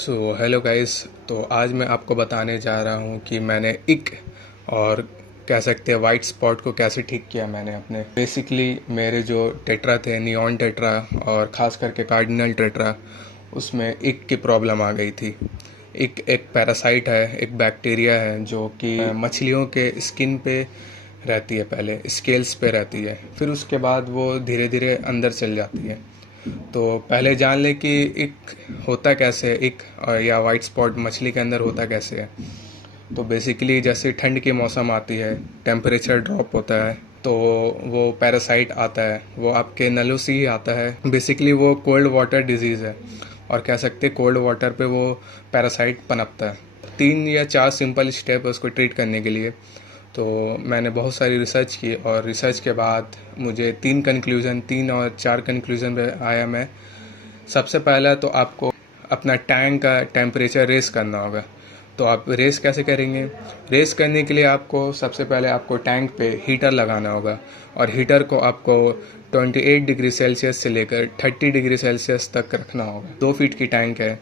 Hello guys. तो आज मैं आपको बताने जा रहा हूँ कि मैंने इक और कह सकते हैं वाइट स्पॉट को कैसे ठीक किया मैंने अपने। बेसिकली मेरे जो टेट्रा थे, नियॉन टेट्रा और ख़ास करके कार्डिनल टेट्रा, उसमें इक की प्रॉब्लम आ गई थी। इक एक पैरासाइट है, एक बैक्टीरिया है जो कि मछलियों के स्किन पे रहती है, पहले स्केल्स पे रहती है, फिर उसके बाद वो धीरे धीरे अंदर चल जाती है। तो पहले जान ले कि एक होता कैसे है, एक या वाइट स्पॉट मछली के अंदर होता कैसे है। तो बेसिकली जैसे ठंड की मौसम आती है, टेम्परेचर ड्रॉप होता है, तो वो पैरासाइट आता है, वो आपके नलों से ही आता है। बेसिकली वो कोल्ड वाटर डिजीज़ है और कह सकते हैं कोल्ड वाटर पे वो पैरासाइट पनपता है। 3 या 4 सिंपल स्टेप है उसको ट्रीट करने के लिए। तो मैंने बहुत सारी रिसर्च की और रिसर्च के बाद मुझे 3 और 4 कंक्लूज़न पे आया मैं। सबसे पहला तो आपको अपना टैंक का टेम्परेचर रेस करना होगा। तो आप रेस कैसे करेंगे? रेस करने के लिए आपको सबसे पहले आपको टैंक पे हीटर लगाना होगा और हीटर को आपको 28 डिग्री सेल्सियस से लेकर 30 डिग्री सेल्सियस तक रखना होगा। 2 फीट की टैंक है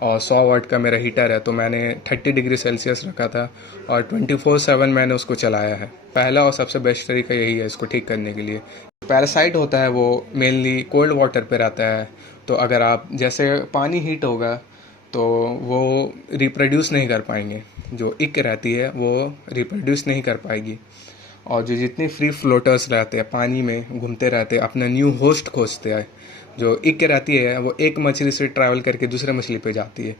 और 100 वाट का मेरा हीटर है, तो मैंने 30 डिग्री सेल्सियस रखा था और 24/7 मैंने उसको चलाया है। पहला और सबसे बेस्ट तरीका यही है इसको ठीक करने के लिए। पैरासाइट होता है वो मेनली कोल्ड वाटर पे रहता है, तो अगर आप जैसे पानी हीट होगा तो वो रिप्रोड्यूस नहीं कर पाएंगे। जो इक रहती है वो रिप्रोड्यूस नहीं कर पाएगी। और जो जितने फ्री फ्लोटर्स रहते हैं, पानी में घूमते रहते हैं, अपना न्यू होस्ट खोजते हैं। जो इक रहती है वो एक मछली से ट्रैवल करके दूसरे मछली पे जाती है,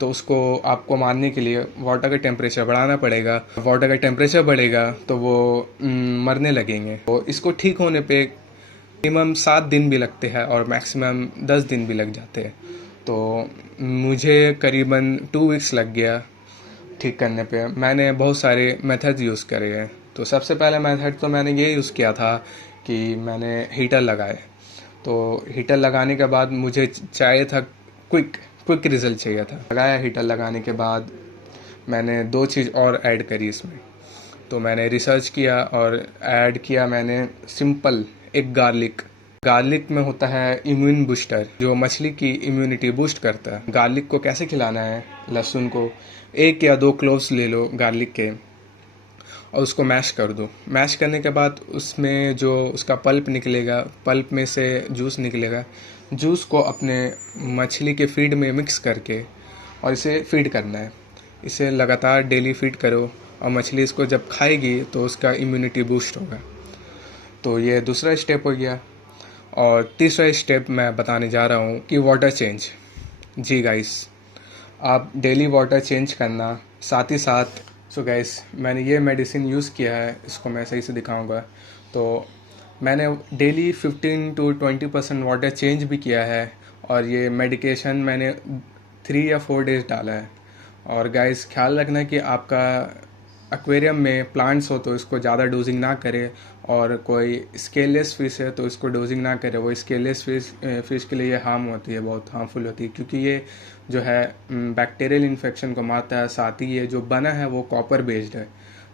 तो उसको आपको मारने के लिए वाटर का टेम्परेचर बढ़ाना पड़ेगा। वाटर का टेम्परेचर बढ़ेगा तो वो मरने लगेंगे। तो इसको ठीक होने पे मिनिमम 7 दिन भी लगते हैं और मैक्सिमम 10 दिन भी लग जाते हैं। तो मुझे करीबन 2 वीक्स लग गया ठीक करने पे। मैंने बहुत सारे मेथड यूज़ करे हैं। तो सबसे पहला मेथड तो मैंने ये यूज़ किया था कि मैंने हीटर लगाए। तो हीटर लगाने के बाद मुझे चाहिए था क्विक क्विक रिज़ल्ट चाहिए था। लगाया हीटर लगाने के बाद मैंने 2 चीज़ और ऐड करी इसमें। तो मैंने रिसर्च किया और ऐड किया मैंने सिंपल एक गार्लिक। गार्लिक में होता है इम्यून बूस्टर, जो मछली की इम्यूनिटी बूस्ट करता है। गार्लिक को कैसे खिलाना है? लहसुन को 1 या 2 क्लोव्स ले लो गार्लिक के और उसको मैश कर दो। मैश करने के बाद उसमें जो उसका पल्प निकलेगा, पल्प में से जूस निकलेगा, जूस को अपने मछली के फीड में मिक्स करके और इसे फीड करना है। इसे लगातार डेली फीड करो और मछली इसको जब खाएगी तो उसका इम्यूनिटी बूस्ट होगा। तो ये दूसरा स्टेप हो गया। और तीसरा स्टेप मैं बताने जा रहा हूँ कि वाटर चेंज। जी गाइस, आप डेली वाटर चेंज करना, साथ ही साथ गाइस मैंने ये मेडिसिन यूज़ किया है, इसको मैं सही से दिखाऊंगा। तो मैंने डेली 15 to 20% वाटर चेंज भी किया है और ये मेडिकेशन मैंने 3 या 4 डेज डाला है। और गाइस ख्याल रखना कि आपका एक्वेरियम में प्लांट्स हो तो इसको ज़्यादा डोजिंग ना करे, और कोई स्केललेस फिश है तो इसको डोजिंग ना करे। वो स्केललेस फिश के लिए ये हार्म होती है, बहुत हार्मफुल होती है, क्योंकि ये जो है बैक्टीरियल इन्फेक्शन को मारता है। साथ ही ये जो बना है वो कॉपर बेस्ड है।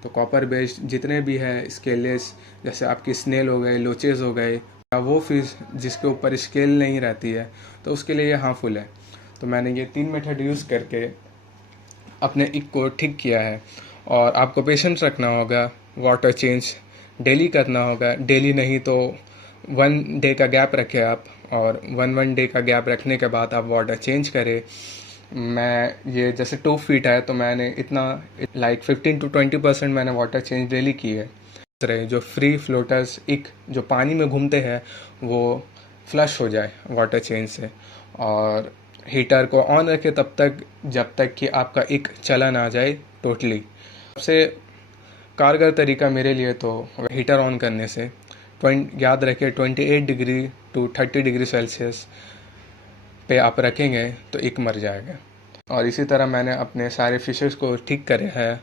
तो कॉपर बेस्ड जितने भी है स्केललेस, जैसे आपकी स्नेल हो गए, लोचेस हो गए, या वो फिश जिसके ऊपर स्केल नहीं रहती है, तो उसके लिए ये हार्मफुल है। तो मैंने ये 3 मेथड यूज़ करके अपने इक को ठीक किया है। और आपको पेशेंस रखना होगा, वाटर चेंज डेली करना होगा। डेली नहीं तो 1 डे का गैप रखें आप, और 1 डे का गैप रखने के बाद आप वाटर चेंज करें। मैं ये जैसे 2 फीट है तो मैंने इतना लाइक 15 to 20% मैंने वाटर चेंज डेली की है। तरह जो फ्री फ्लोटर्स इक जो पानी में घूमते हैं वो फ्लश हो जाए वाटर चेंज से। और हीटर को ऑन रखें तब तक जब तक कि आपका इक चला ना जाए टोटली। सबसे कारगर तरीका मेरे लिए तो हीटर ऑन करने से याद रखें 28 डिग्री to 30 डिग्री सेल्सियस पे आप रखेंगे तो इक मर जाएगा। और इसी तरह मैंने अपने सारे फिशेस को ठीक करे हैं।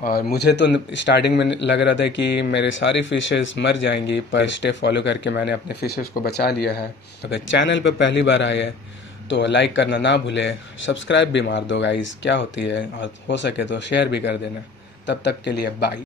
और मुझे तो स्टार्टिंग में लग रहा था कि मेरे सारी फिशेस मर जाएंगी, पर स्टेप फॉलो करके मैंने अपने फिशेस को बचा लिया है। अगर चैनल पर पहली बार आए हैं तो लाइक करना ना भूलें, सब्सक्राइब भी मार दो गाइस, क्या होती है, और हो सके तो शेयर भी कर देना। तब तक के लिए बाय।